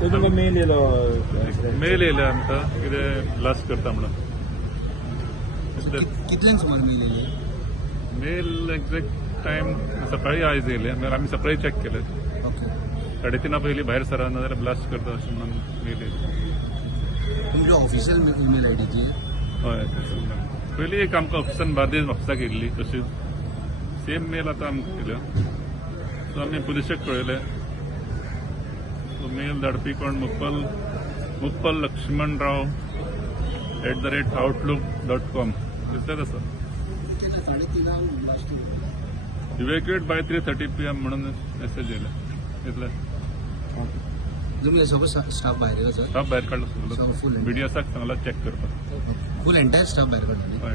तो तुमकां मेल येयलो मेल येयले आमकां कितें ब्लास्ट करता म्हणून कितल्यांक सुमार मेल येयली? मेल एक्झॅक्ट टायम सकाळी आयज येयले मागीर आमी सकाळी चॅक केले ओके. 3:30 पयलीं भायर सरा ना जाल्यार ब्लास्ट करता अशें म्हणून मेल येयली. तुमच्या ऑफिशियल ईमेल आयडी ती? हय पयलीं एक आमकां ऑफिसान बार्देस म्हापसाक येयल्ली तशीच सेम मेल आतां आमकां केल्या सो आमी पुलिसाक कळयलें. सो मेल धाडपी कोण मुप्पल लक्ष्मणराव @outlook.com दिसतात आसा. इव्हॅक्युएट बाय 3:30 PM म्हणून मेसेज येयला इतलें. तुमी सपोज स्टाफ भायर आसा? स्टाफ भायर काडलो फुल मिडियासाक सांगला चॅक करपाक. फुल एंटायर स्टाफ भायर काडटली? हय